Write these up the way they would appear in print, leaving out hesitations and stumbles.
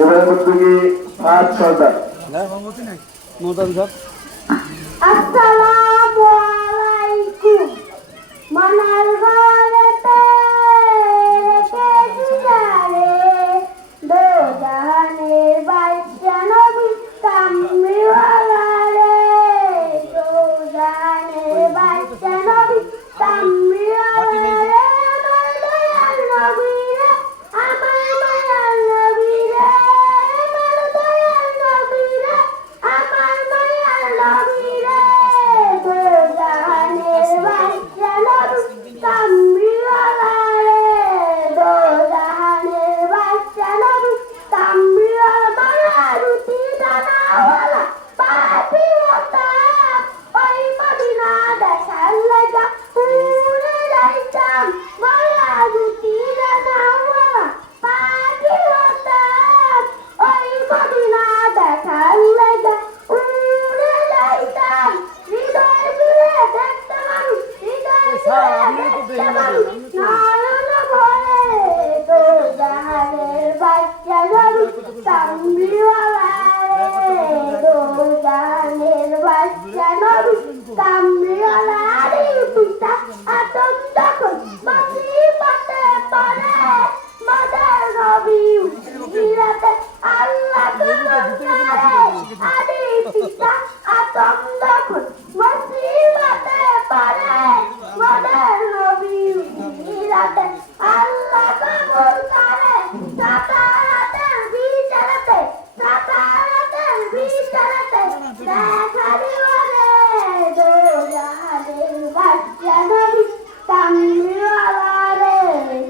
এবারে প্রত্যেকে 5 সর্দার। আসসালামু আলাইকুম। মনার ঘরেতে রেখেছি যারে, দো জাহানের বাদশা নবী কামলিওয়ালা রে, দো জাহানের বাদশা নবী কামলিওয়ালা রে, আমার দয়াল নবী রে, আমার মায়ার নবী রে, আমার দয়াল নবী রে, আমার মায়ার নবী রে, দো জাহানের বাদশা নবী কামলিওয়ালা রে, দো জাহানের বাদশা নবী কামলিওয়ালা, মারুতি ডানাওয়ালা পাপিওতা, ওই মদিনা দেখার লাগা উড়ে যাইতাম, মারুতি ডানাওয়ালা পাপিওতা, ওই মদিনা দেখার লাগা উড়ে যাইতাম, হৃদয় জুড়ে দেখতাম আমি, হৃদয় জুড়ে দেখতাম আমি, নয়ন ভরে দো জাহানের বাদশা নবী কামলিওয়ালা রে, দো জাহানের বাদশা নবী কামলিওয়ালা রে, পিতা আদম যখন মুসিবতে পড়ে, মদের নবী উসিলাতে আল্লাহ কবুল করে, আদি পিতা আদম যখন মুসিবতে পড়ে, মদের নবী উসিলাতে আল্লাহ কবুল করে, সাকারাতের বিচারতে, সাকারাতের বিচারতে দেখা দিওয়ারে, দো জাহানের বাদশা নবী কামলিওয়ালা রে,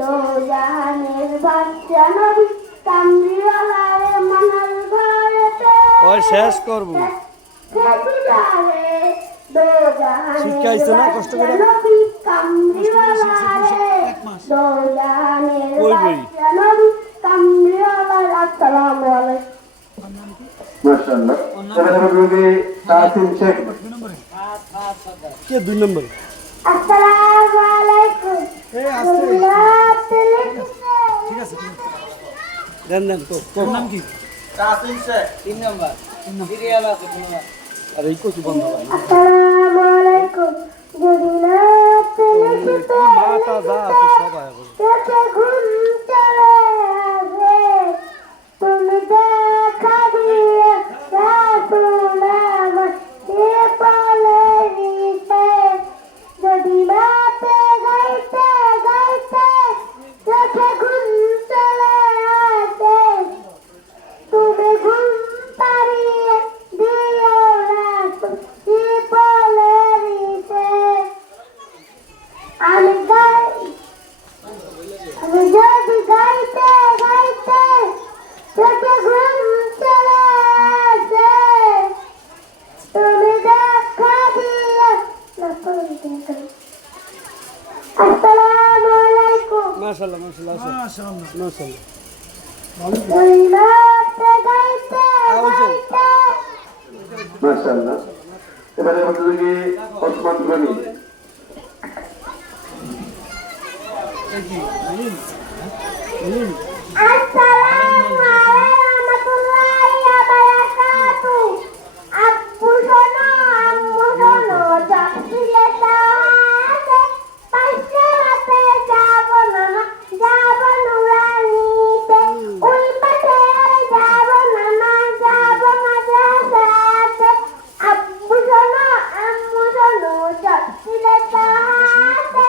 দো জাহানের বাদশা নবী কামলিওয়ালা রে, মনের ঘরেতে ওই শেষ করব রেখেছি যারে, দো জাহানের শিখাইছো না কষ্ট করে? বাদশা নবী কামলিওয়ালা রে, দো জাহানের কই বই? বাদশা নবী কামলিওয়ালা রে। আসসালামু আলাইকুম। মাশাআল্লাহ। এবারে প্রত্যেকে তাসিম শেখ। কে 2 নম্বর? আসসালামু আলাইকুম। দেন দেন তো নাম কি? তাসিম শেখ 3 নাম্বার সিরিয়াল আছে 3 নাম্বার। আর এই কচু বন্ধ কর। আসসালামু আলাইকুম। যদি রাতে লিখিতে মাথা যা আছে সবাই চোখে ঘুম চলে আসে, তুমি দেখা দিয়ে রাসূল আমার সে বলে দিতে, যদি রাতে গাইতে গাইতে চোখে ঘুম চলে আসে, তুমি ঘুম পাড়িয়ে দিও রাসূল সে বলে দিতে, আমি যদি গাইতে গাইতে চোখে ঘুম চলে আসে, তুমি দেখা দিয়ে আসসালামু আলাইকুম। মাশাআল্লাহ মাশাআল্লাহ মাশাআল্লাহ। ওই রাতে গাইতে গাইতে মাশাআল্লাহ। এবারে প্রত্যেকে ওসমান গনি। আসসালামু আলাইকুম ওয়া বারাকাতুহু। আব্বু শোনো আম্মু শোনো, যাচ্ছিলে তাহাতে পাইছে রাতে যাব না যাব নুরানিতে, ওই পাশে যাব না যাব মাদ্রাসাতে, আব্বু শোনো আম্মু শোনো, যাচ্ছিলে তাহাতে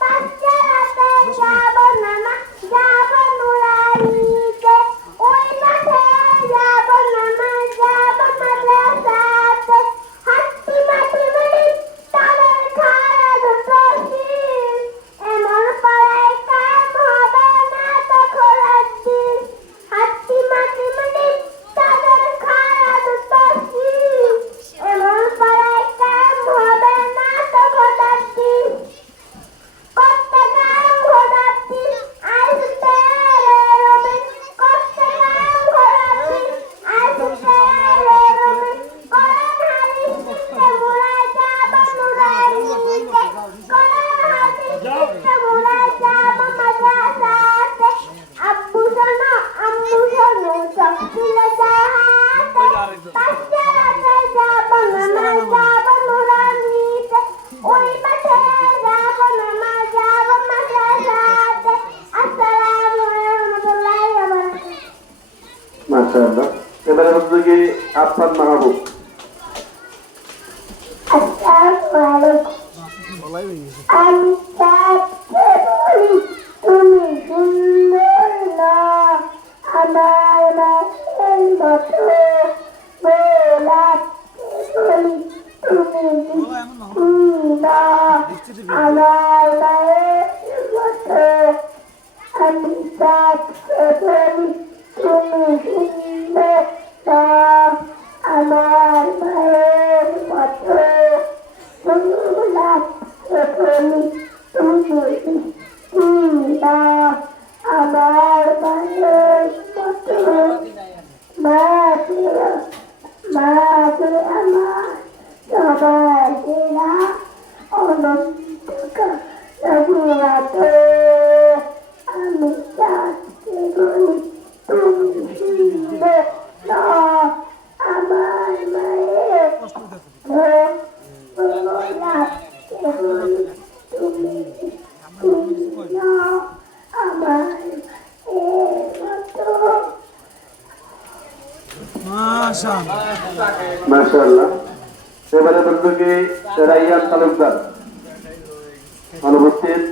পাইছে রাতে যাব না যাব নুরানিতে। ছিল জাহান পাশে যাব না যাব নুরানিতে ওই পাশে যাব না যাব মাদ্রাসাতে আসসালামু আলাইকুম ওয়া রাহমাতুল্লাহি ওয়া বারাকাতুহু মাশাআল্লাহ এবারে হচ্ছে কি আফফান মাহবুব আসসালামু আলাইকুম আমি চাঁদকে বলি তুমি সুন্দর না আমার মায়ের মতো গোলাপকে বলি তুমি মিষ্টি না আমার মায়ের মতো আমি চাঁদকে বলি তুমি সুন্দর না আমার মায়ের মতো গোলাপকে বলি তুমি মিষ্টি না আমার মায়ের মতো মাকে আমার সবাই দেনা অনন্তকাল রঘুনাথে আমি চাঁদকে বলি তুমি সুন্দর না আমার মায়ের গোলাপকে বলি তুমি মিষ্টি না আমার মায়ের মতো মাশাআল্লাহ এবারে হচ্ছে কি রাইয়ান তালুকদার অনুপস্থিত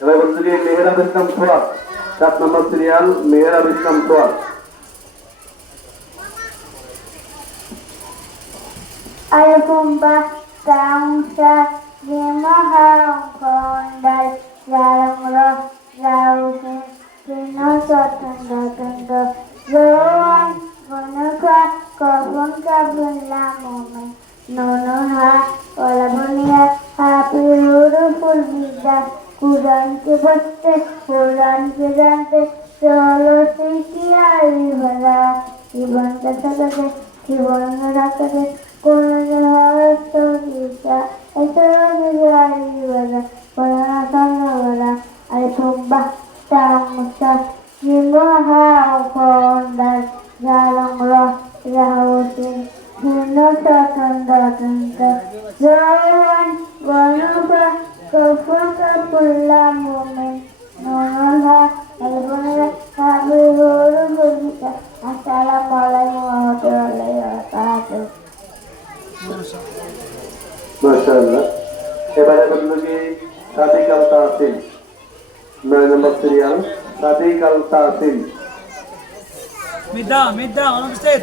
এবারে হচ্ছে কি মেহরাব ইসলাম সোয়াদ 7 নম্বর সিরিয়াল মেহরাব ইসলাম সোয়াদ Ayahumba Tangsa Dimahang Kondal Jarang Jauhin Kino Sotanda Tanda Zoan Gunaka Kobun Kabun Lamumen Nonoha Olabunia Happy Beautiful Vida Kudan Kibote Kudan Kidante Solo Sikia Ibara Iban Kasagate Iban Rakate Kudan Harastorisa Etorivara Kudan Sanavara Ayahumba Tangsa Dimaha Kondal Jarang Jauhin Kino Sotanda Tanda Zoan Gunaka Kobun Kabun Lamumen Nonoha Olabunia Happy Beautiful Vida Assalamualaikum warahmatullahi wabarakatuh. মাশাআল্লাহ এবারে হচ্ছে কি সাদিক আল তাসিম 9 নম্বর serial Sadiq আল তাসিম মিদ্দা অনুপস্থিত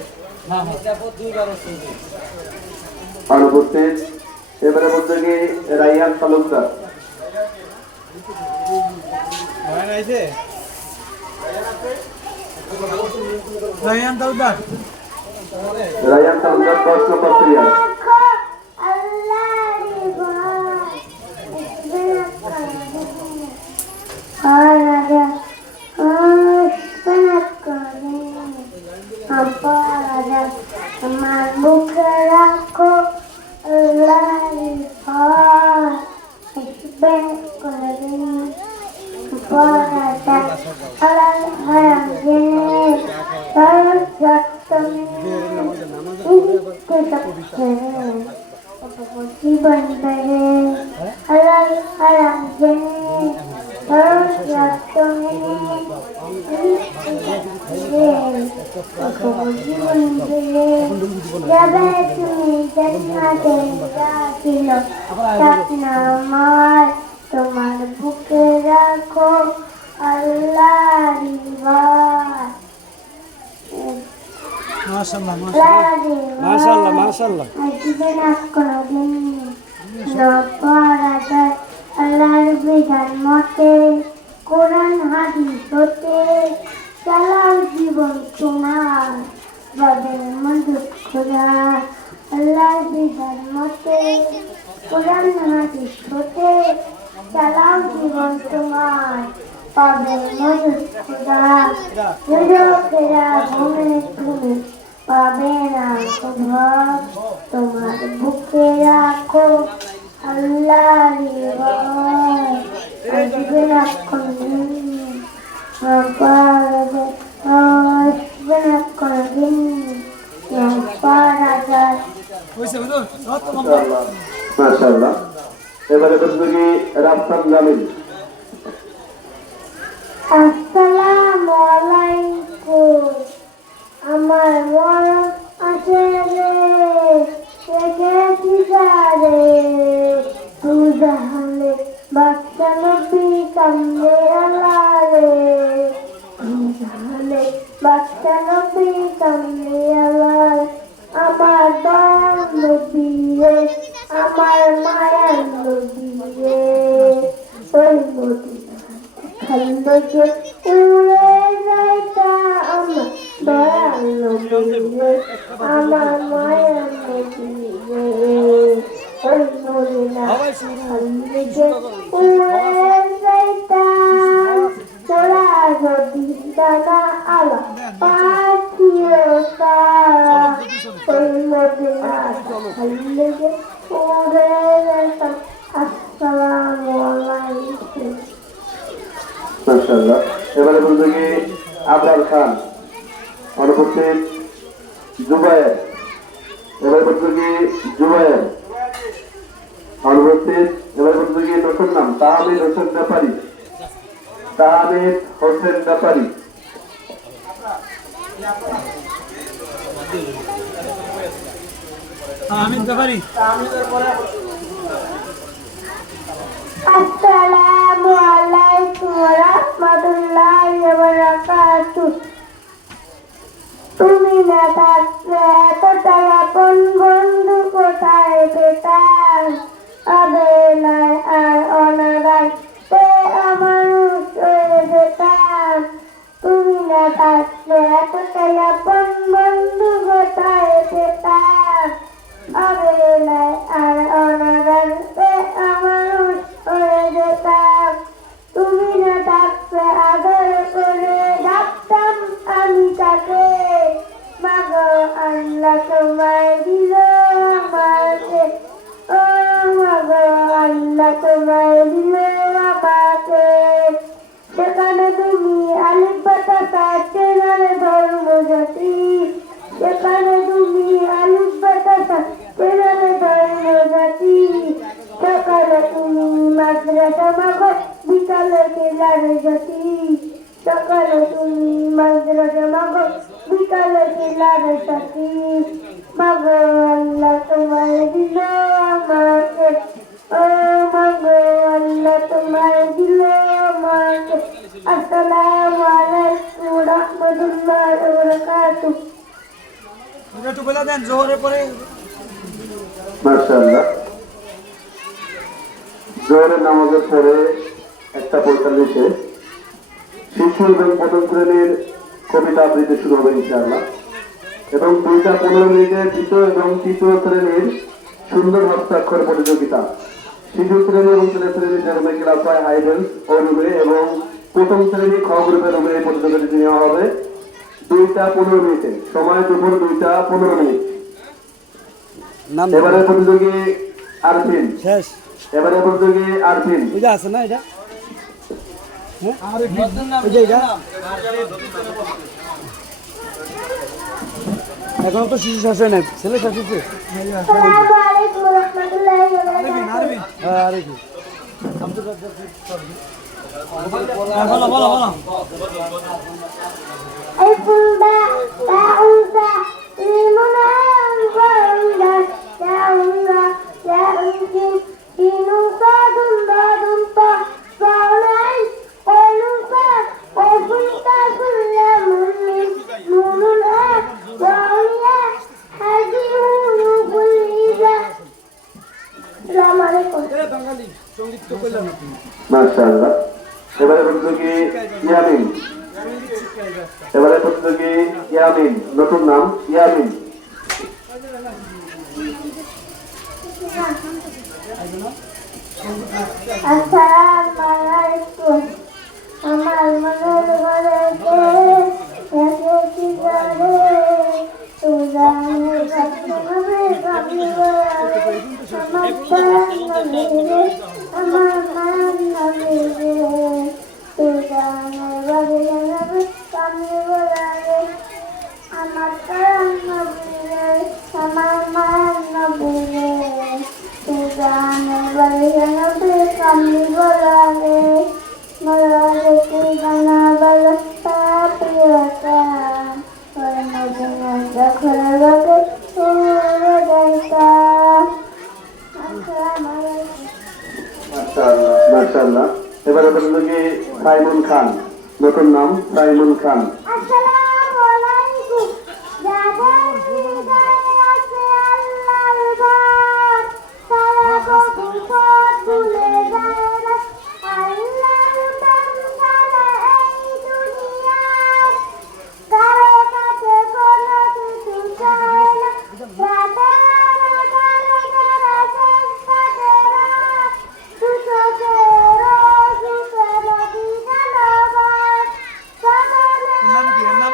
অনুপস্থিত এবারে হচ্ছে কি Rayyan Talukdar Ryan Talukdar Rayyan Talukdar 10 নম্বর serial তোমার বুকে রাখো আল্লাহ মাশাআল্লাহ আল্লাহর বিধান মতে কোরআন হাদিস হতে চালাও জীবন তোমার বাবের মঞ্জুর খোদা আল্লাহর বিধান মতে কোরআন হাদিস হতে চালাও জীবন তোমার বাবের মঞ্জুর খোদা লোকেরা ঘুমে তুমি পাবে না ঘর তোমার বুকে রাখো আল্লাহর ভয় আসবে না কোনদিন আসবে না হয়েছে হুজুর যত লম্বা মাশাআল্লাহ মাশাআল্লাহ। এবারে প্রতিযোগী রাফসান জামিল। আসসালামু আলাইকুম। আমার মরণ আছে রে, রেখেছি যারে, দুজাহানে বাদশা নবী কামলে আলা রে, দুজাহানে বাদশা নবী কামলে আলা। আমার দয়াল নবী রে, আমার মায়ার নবী রে, ওই মদিনা খালকে উড়ে যাইতাম আমার দয়াল নবী রে, আমার মায়ার নবী রে, ওই মদিনা খালকে উড়ে যাইতাম। তোরা যদি ডানা আলা পাখিরতাম, ওই মদিনা খালকে উড়ে যাইতাম। আসসালামু আলাইকুম। মাশাআল্লাহ। এবারে প্রতিযোগী আবরার খান। অনুপস্থিত জুবায়ের। এবারে প্রতিযোগী জুবায়ের অনুপস্থিত। এবারে প্রতিযোগী নতুন নাম তাহমিদ হোসেন ব্যাপারী। তাহমিদ হোসেন ব্যাপারী। আমি ব্যাপারি আসসালামু আলাইকুম ওয়া রাহমাতুল্লাহি ওয়া বারাকাতুহু। তুমি না থাকলে এতটা আপন বন্ধু কোথায় পেতাম, অবেলায় আর অনাদায় আমার হয়ে যেতাম। তুমি না থাকলে এতটা আপন বন্ধু কোথায় পেতাম, অবেলায় আর অনাদায় আমার হয়ে যেতাম। তুমি না থাকলে আদর করে ডাকতাম আমি তাকে, মাগো আল্লাহ তোমায় দিল আমাকে, ও মাগো আল্লাহ তোমায় দিল আমাকে। সেখানে তুমি আলিফ বাতা সাথে নালে ধর্ম জাতি, সেখানে তুমি আলিফ বাতা সাথে নালে ধর্ম জাতি। সকালে তুমি মাদ্রাসা মাগো, বিকালে খেলার জাতি। সকালে তুমি মাদ্রাসা মাগো, বিকালে খেলার সাথী। মাগো আল্লাহ তোমায় দিল আমাকে, ও মাগো আল্লাহ তোমায় দিল আমাকে। আসসালামু আলাইকুম ওয়া রাহমাতুল্লাহি ওয়া বারাকাতুহু। একটু বলে দেন জোহরের পরে মাশাআল্লাহ। জোহরের নামাজের পরে 1:45-এ শিশু এবং প্রথম শ্রেণীর কবিতা আবৃত্তি শুরু হবে ইনশাআল্লাহ, এবং 2:15 দ্বিতীয় এবং তৃতীয় শ্রেণীর সুন্দর হস্তাক্ষর প্রতিযোগিতা। শিশু শ্রেণী এবং ছেলে শ্রেণীর যে রুমে ক্লাস হয় হাইডেন্স ও রুমে, এবং প্রথম শ্রেণী খ গ্রুপের রুমে এই প্রতিযোগিতা নেওয়া হবে 2:15। সময় দুপুর 2:15। এবারে প্রতিযোগী আরফিন। শেষ এবারে প্রতিযোগী আরফিন। এটা আছে না এটা নতুন নাম এই যে এটা? নাম। এখন তো শিশু শাসন নেই, ছেলে শাসিছে। আসসালামু আলাইকুম ওয়া রাহমাতুল্লাহি ওয়া বারাকাতুহু। আরে কি বলো বলো বলো الفندا تعوزا المنى الفندا تعوزا يأتي إنوسا دندا دنتا صانعي ونوسا وفنتا كل مؤمن نون الآن وعليا حزيون كل إذا. السلام عليكم. মাশাআল্লাহ। এবারে প্রতিযোগী ইয়ামিন। এবারে প্রতিযোগী ইয়ামিন, নতুন নাম ইয়ামিন। আসসালামু আলাইকুম। আমার মনের ঘরে রেখেছি ঘরে, তুজানের কাছে গাবি বলে, আমার প্রাণ নবীরে, আমার মান নবীরে, তুজানের বাড়ি যাবে গাবি বলে, আমার প্রাণ নবীরে, আমার মান খান, নতুন নাম সাইমন খান। আসসালামু আলাইকুম। যাদের হৃদয়ে আছে আল্লাহর ভয়, তারা কবু পথ ভুলে যায় না। আল্লাহর প্রেম জানে এই দুনিয়ায়, কারো কাছে কোনো কিছু চায় না। রাতের আধারে যারা চেষ্টা করে, দু চোখের রোজ উঠে মদিনা নগর। নাম কি এর নাম?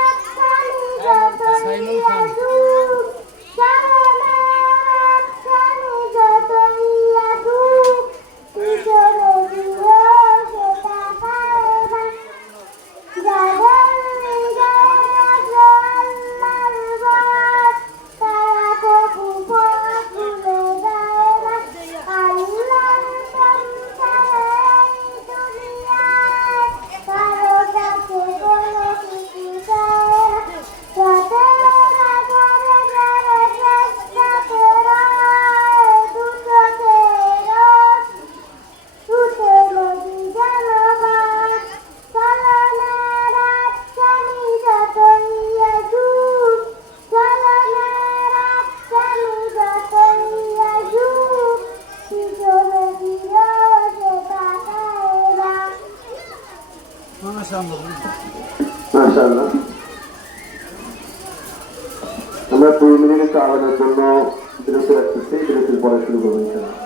মাশাআল্লাহ। আমরা 2 মিনিট একটু আওয়াজের জন্য বিরতি রাখতেছি, বিরতির পরে শুরু করবো ইনশাআল্লাহ।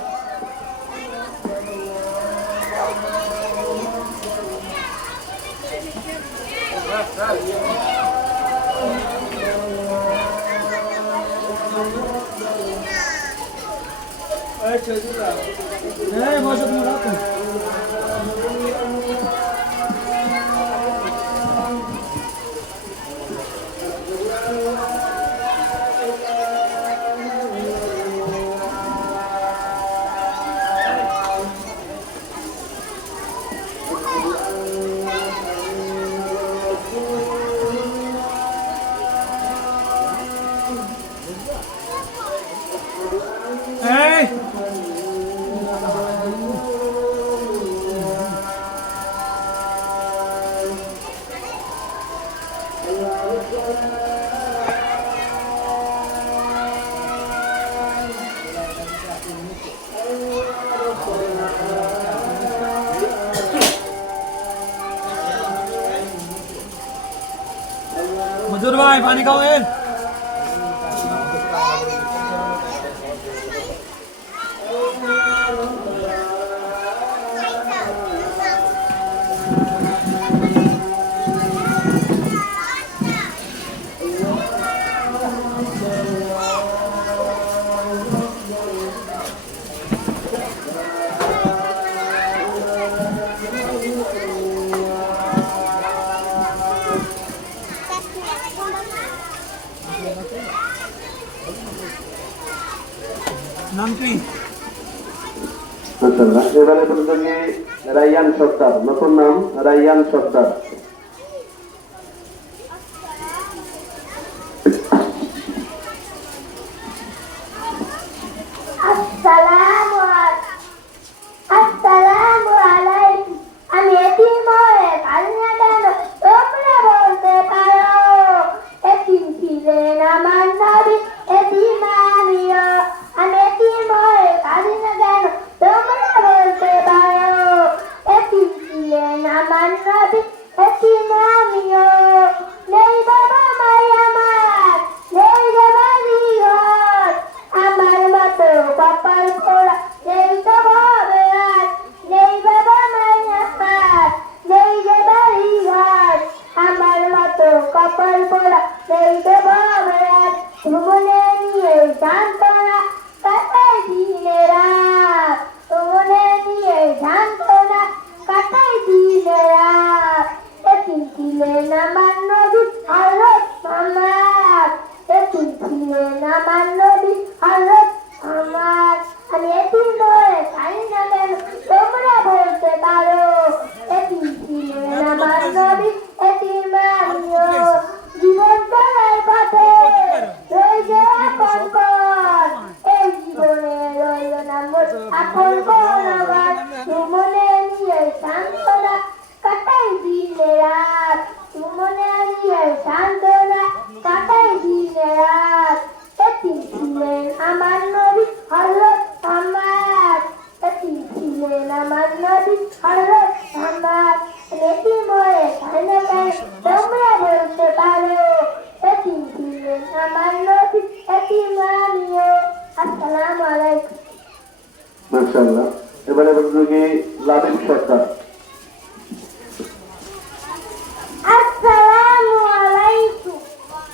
এই বসো তুমি রাখো। এই মজুর ভাই পানি খাওয়েন। নাম কি? মাশাআল্লাহ। এবারে প্রতিযোগী রাইয়ান সর্দার, নতুন নাম রাইয়ান সর্দার। আসসালামু আলাইকুম। আমি এতিম হয়ে কাঁদি না কেন, তোমরা বলতে পারো। এতিম ছিলেন আমার নবী, এতিম আমিও। আমি এতিম হয়ে কাঁদি না কেন, তোমরা বলতে পারো। এতিম ছিলেন আমার নবী, এতিম আমিও। নেই বাবা মাই আমার, নেই যে বাড়ি ঘর, আমার মতো কপাল পোড়া নেই তো ভাবে আর। নেই বাবা মাই আমার, নেই যে বাড়ি ঘর, আমার মতো কপাল পোড়া নেই তো ভাবে আর। ভ্রমণে নিয়ে সান্ত্বনা কাটাই দিনে রাত, ভ্রমণে নিয়ে সান্ত্বনা কাটাই দিনে রাত। এতিম ছিলেন আমার নবী হযরত মুহাম্মদ, এতিম ছিলেন আমার নবী হযরত মুহাম্মদ। আমি এতিম হয়ে কাঁদি না কেন, তোমরা বলতে পারো। এতিম ছিলেন আমার নবী, এতিম আমিও। জীবন চলার পথে রইল আপন পথ, এই জীবনে রইল না মোর আপন কোন ঘর। ভ্রমণে নিয়ে সান্ত্বনা কাটাই দিন মাশাআল্লাহ। এবারে প্রতিযোগী লাবিব সরকার। আসসালামু আলাইকুম।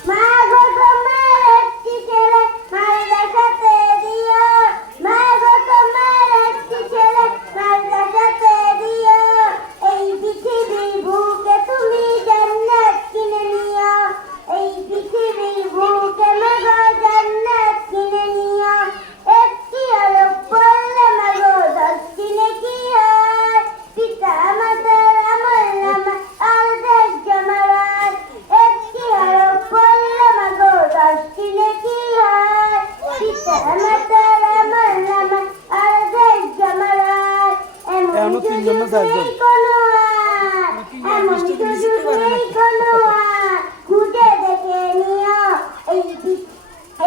মা গো তোমার একটি ছেলে মাদ্রাসাতে দিও, মা গো তোমার একটি ছেলে মাদ্রাসাতে দিও, এই পৃথিবীর বুকে তুমি জান্নাত কিনে নিও, এই পৃথিবীর বুকে মা গো জান্নাত কিনে নিও, একটি আলোক পড়লে মা গো 10 দিনে কি হয়, পিতা মাতার আমল নামা আর দেখ জমারাত, একটি আলোক পড়লে মা গো 10 দিনে কি হয়, পিতা মাতার আমল নামা আর দেখ জমারাত, এমন সুযোগ নেই কোনো আর, এমন সুযোগ নেই কোনো আর, খুঁজে দেখে নিও,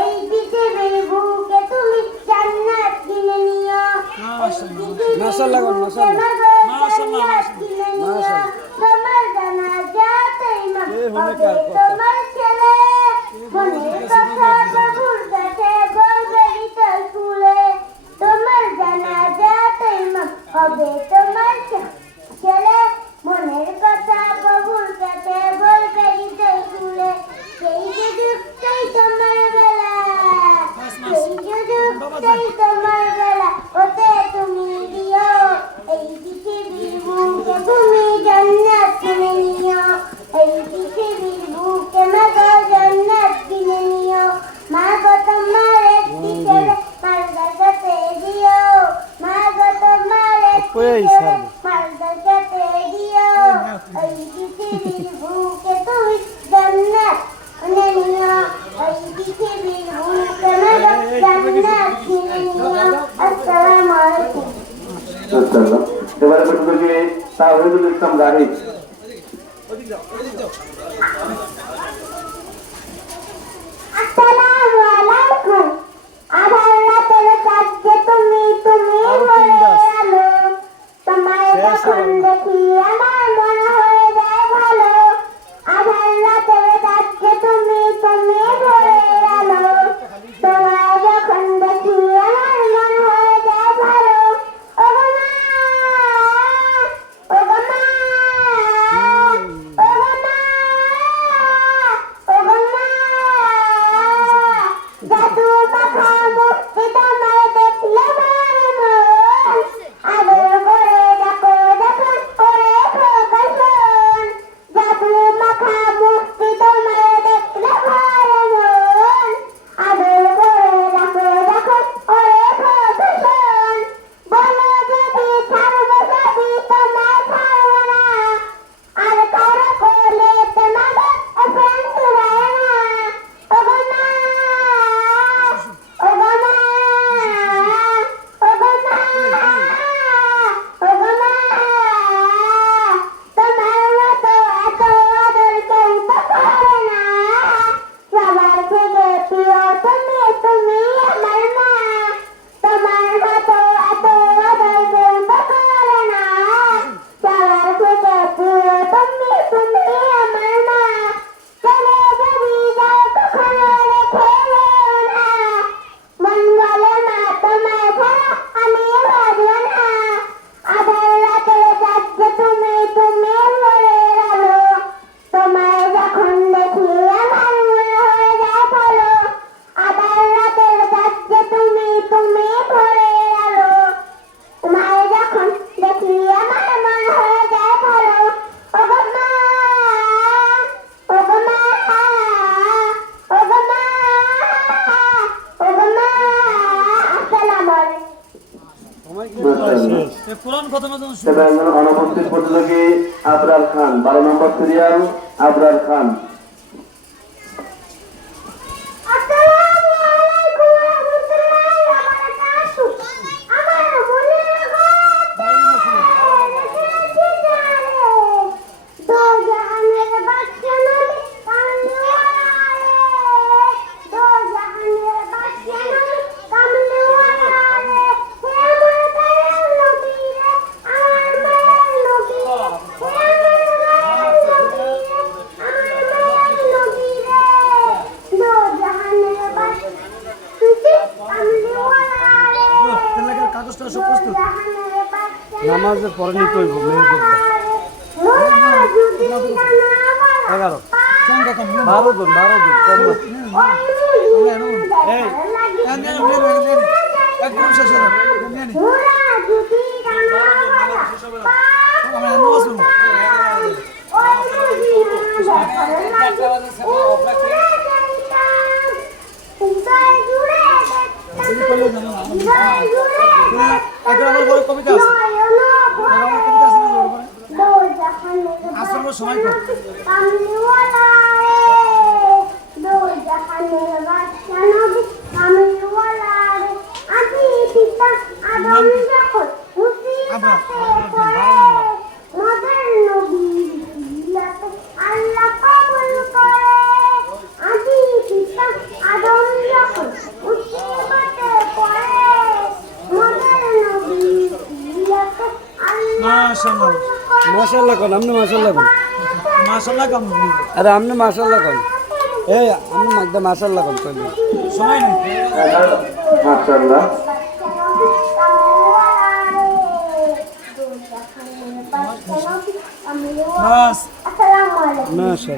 এই পৃথিবীর বুকে তুমি জান্নাত কিনে নিও, মাশাআল্লাহ, মাশাআল্লাহ। জান্নাত কিনে নিও, তোমার জানাজাতেই মা হবে তোমার ছেলে, মনের কথা প্রভুর কাছে বলবে হৃদয় খুলে, তোমার জানাজাতেই মা হবে তোমার ছেলে, মনের কথা প্রভুর কাছে বলবে হৃদয় খুলে, সেই সুযোগটাই তোমার বেলা, সেই সুযোগটাই তোমার বেলা, ওতে তুমি দিও, এই পৃথিবীর বুকে তুমি জান্নাত কিনে নিও, এই পৃথিবীর বুকে মা গো জান্নাত কিনে নিও, মা গো তোমার একটি ছেলে মাদ্রাসাতে দিও, মা গো তোমার একটি ছেলে মাদ্রাসাতে দিও, এই পৃথিবীর বুকে তুমি জান্নাত কিনে নিও, এই পৃথিবীর বুকে মা গো জান্নাত কিনে নিও। আসসালামু আলাইকুম। মাশাআল্লাহ। এবারে প্রতিযোগী তাওহীদুল ইসলাম রাহিব। আসসালামু আলাইকুম। আধার রাতের কাছে তুমি বলে আলো, তোমায় যখন দেখি আমার মন হয়ে যায় ভালো, আধার রাতের কাছে তুমি বলে আলো, তোমায় যখন দেখি আমার মন হয়ে যায় ভালো, ওগো মা, ওগো মা, ওগো মা, ওগো মা, জাদু মাখা মুক্তি তোমায় দেখলে মরে মন, আদর করে ডাকো যখন ওরে খোকা শোন, জাদু মাখা মুক্তি তোমায় দেখলে মরে মন, আদর করে ডাকো যখন ওরে খোকা শোন, বলো যদি ছাড়বো সবই তোমায় ছাড়বো না, আর কারো কোলে তোমাদের প্রাণ জুড়ায় না, ওগো মা, ওগো মা, ওগো মা, ওগো মা, তোমার মতো এত আদর কেউ তো করে না, সবার থেকে প্রিয় তুমি আমার মা, তোমার মতো এত আদর কেউ তো করে না, সবার থেকে প্রিয় তুমি আমার মা, চলে যদি যাও কখনো রেখে যেও না, মন বলে মা তোমায় ছাড়া আমি বাঁচব না, আধার রাতের কাছে তুমি ভোরের আলো, তোমায় যখন দেখি আমার মন হয়ে যায় ভালো, আধার রাতের কাছে তুমি ভোরের আলো, তোমায় যখন দেখি আমার মন হয়ে যায় ভালো, ওগো মা, ওগো মা, ওগো মা, ওগো মা। আসসালামু আলাইকুম। মাশাআল্লাহ। এ কোরআন খতমের জন্য এবার একজন অনুপস্থিত প্রতিযোগী আবরার খান, 12 নম্বর সিরিয়াল আবরার খান। আসসালামু আলাইকুম ওয়া রাহমাতুল্লাহি ওয়া বারাকাতুহু। আমার মনের কথা দো জাহানের বাদশা নবী কামলিওয়ালা, দো জাহানের বাদশা নবী কামলিওয়ালা, হে আমার দয়াল নবী রে, আমার মায়ের নবী রে, হে আমার মায়ের নবী রে, আমার নামাজের পরে নিতে হইব মেয়েদের 11 সংখ্যা কম 12 জন কম না। এই একদম শেষ হয়ে যাবে আমরা নামাজ পড়ব একদম আমার বড় কবিতা আছে আমার কবিতা আছে না ওর উপরে আসলে সময় কম মাশাআল্লাহ মাশাআল্লাহ কোন আপনি মাশাআল্লাহ কোন মাশাআল্লাহ কাম আরে আপনি মাশাআল্লাহ কোন এই আপনি মাগদা মাশাআল্লাহ কোন কইলি সময় নেই মাশাআল্লাহ বাস আসসালামু আলাইকুম মাশাআল্লাহ